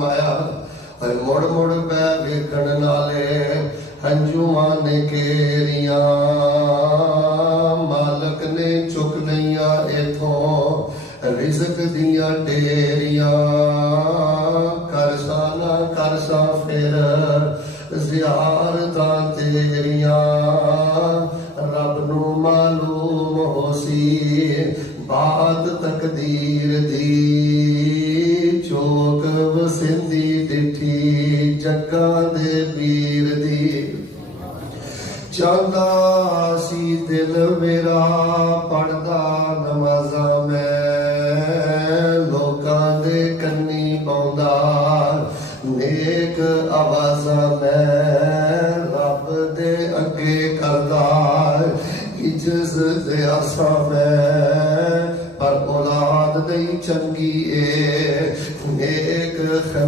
माया और मुड़ मुड़ पै वेखण नाले हंजुआं ने घेरियां मालक ने चुक लईयां इथों रिज़क दियां ढेरियां करसा फिर ज़ियारतां तेरियां रब नूं मालूम होसी बात तकदीर दी चोक वसिंदी डिठी जग्गां दे वीर दी चाहता सी दिल मेरा पढ़दा नमाज़ां मैं लोकां दे कन्नी पाउंदा नेक आवाज़ां मैं रब दे अगे करदा इज्जत दे आसां मैं पर औलाद नहीं चंगी ए नेक